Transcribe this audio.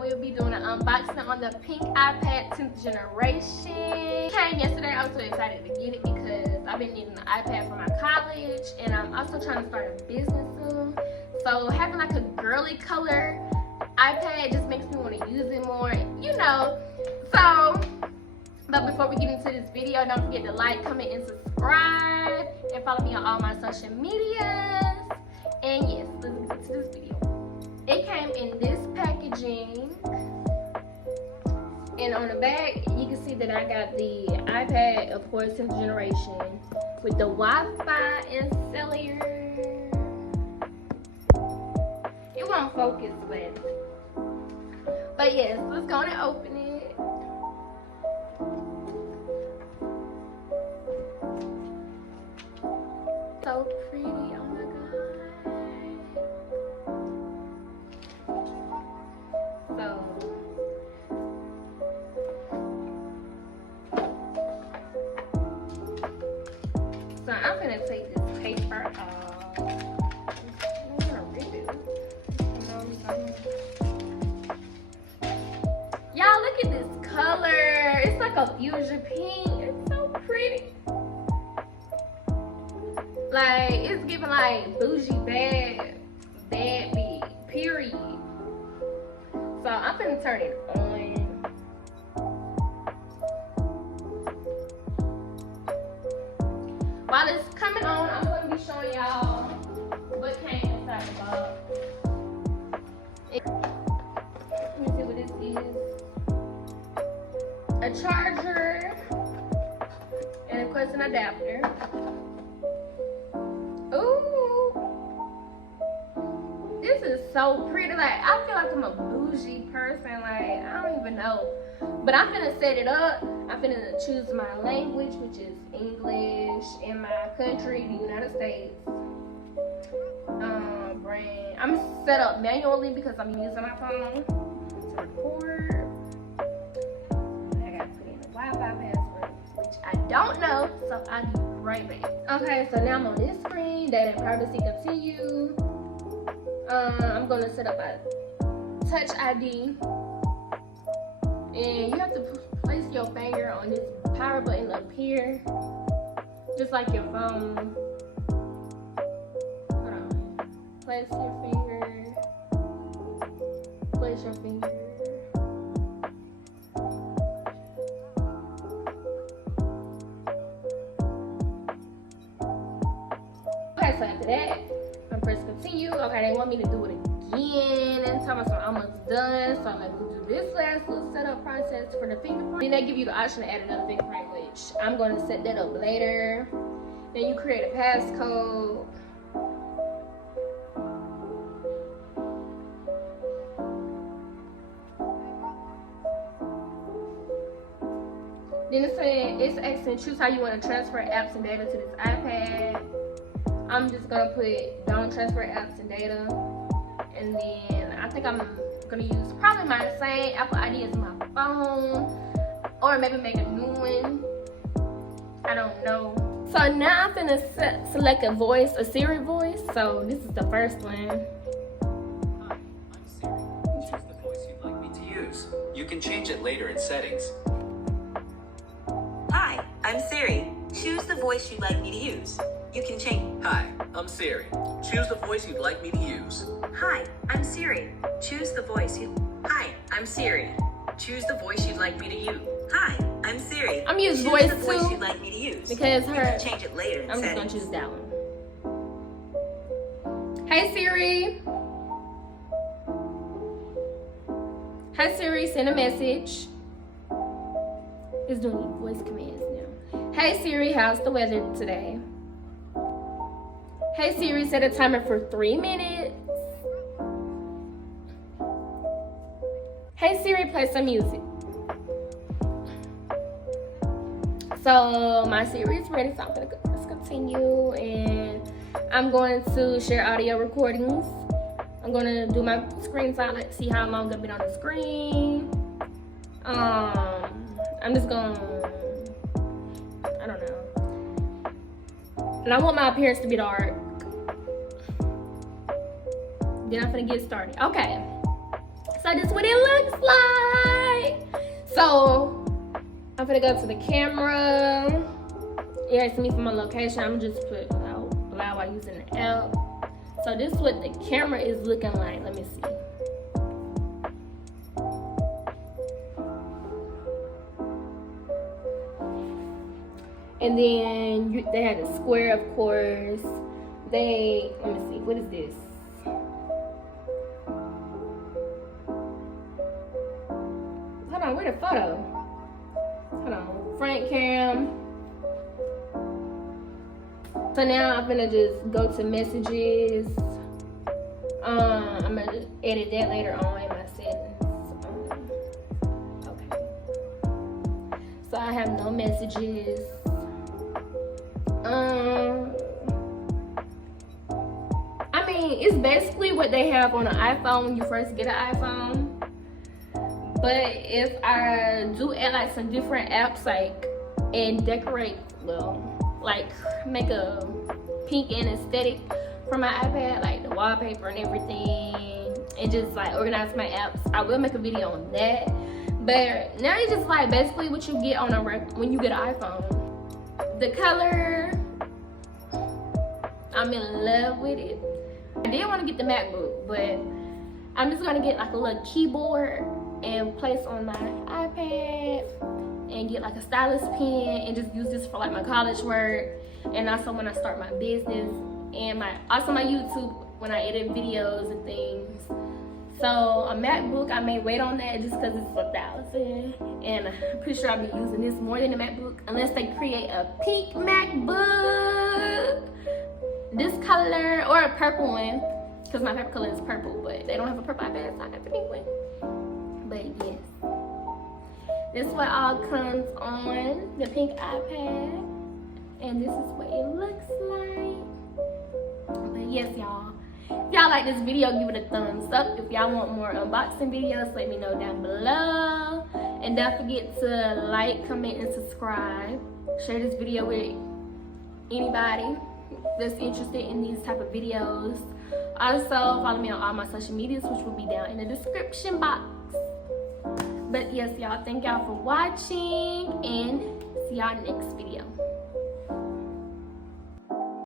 we'll be doing an unboxing on the pink iPad 10th generation. It came yesterday. I was so excited to get it because I've been needing an iPad for my college, and I'm also trying to start a business soon. So having like a girly color iPad just makes me want to use it more, you know. So, but before we get into this video, don't forget to like, comment, and subscribe, and follow me on all my social medias. And yes, let's get into this video. It came in this packaging, and on the back you can see that I got the iPad, of course, 10th generation, with the Wi-Fi and cellular. It won't focus, but yes, let's go and open it. So pretty, oh my god. So I'm gonna take this paper off. I'm gonna read it. Y'all, look at this color. It's like a fusion pink. It's so pretty. Like, it's giving like bougie bad beat, period. So I'm gonna turn it on. While it's coming on, I'm gonna be showing y'all what came inside the box. Let me see what this is. A charger, and of course an adapter. Ooh, this is so pretty. Like, I feel like I'm a bougie person. Like, I don't even know, but I'm gonna set it up. I'm gonna choose my language, which is English, in my country, the United States. Brand. I'm set up manually because I'm using my phone to record. I gotta put in the Wi-Fi password, which I don't know, so I'll be right back. Okay, so now I'm on this screen. Data and privacy continue. I'm gonna set up a Touch ID, and you have to place your finger on this power button up here, just like your phone. Hold on. Place your finger. Place your finger. Okay, so after that, I'm press continue. Okay, they want me to do it again, and tell me I'm almost done. So I'm gonna do this last little setup process for the fingerprint. Then they give you the option to add another fingerprint, which I'm gonna set that up later. Then you create a passcode. Then it's asking choose how you want to transfer apps and data to this iPad. I'm just gonna put don't transfer apps and data, and then I think I'm gonna use probably my same Apple ID as my phone, or maybe make a new one. I don't know. So now I'm gonna select a voice, a Siri voice. So this is the first one. Hi, I'm Siri. Choose the voice you'd like me to use. You can change it later in settings. Hi, I'm Siri. Choose the voice you'd like me to use. You can change. Hi, I'm Siri. Choose the voice you'd like me to use. Hi, I'm Siri. Choose the voice you. Hi, I'm Siri. Choose the voice you'd like me to use. Hi, I'm Siri. I'm using Choose voice the voice too, you'd like me to use. because You her. can change it later in I'm just settings. gonna choose that one. Hey Siri. Hi Siri, send a message. It's doing voice commands now. Hey Siri, how's the weather today? Hey Siri, set a timer for 3 minutes. Hey Siri, play some music. So my Siri is ready, so I'm gonna let's continue, and I'm going to share audio recordings. I'm gonna do my screen silent, see how long I've been on the screen. I'm just gonna, I don't know. And I want my appearance to be dark. Then I'm gonna get started. Okay. So this is what it looks like. So I'm gonna go to the camera. You asked me for my location. I'm just put allow while using the app. So this is what the camera is looking like. Let me see. And then they had a square, of course. Let me see, what is this? Hold on, where the photo? Hold on, front cam. So now I'm gonna just go to messages. I'm gonna edit that later on in my settings. Okay. So I have no messages. I mean, it's basically what they have on an iPhone when you first get an iPhone. But if I do add like some different apps, like, and decorate, well, like make a pink and aesthetic for my iPad, like the wallpaper and everything, and just like organize my apps, I will make a video on that. But now it's just like basically what you get on when you get an iPhone. The color, I'm in love with it. I did want to get the MacBook, but I'm just gonna get like a little keyboard and place on my iPad and get like a stylus pen and just use this for like my college work, and also when I start my business, and also my YouTube when I edit videos and things. So a MacBook, I may wait on that just because it's $1,000, and I'm pretty sure I'll be using this more than a MacBook unless they create a pink MacBook, this color, or a purple one, because my favorite color is purple, but they don't have a purple iPad, so I got the pink one. But yes, this is what all comes on the pink iPad, and this is what it looks like. But yes, y'all. If y'all like this video, give it a thumbs up. If y'all want more unboxing videos, let me know down below. And don't forget to like, comment, and subscribe. Share this video with anybody that's interested in these type of videos. Also, follow me on all my social medias, which will be down in the description box. But yes, y'all, thank y'all for watching, and see y'all next video.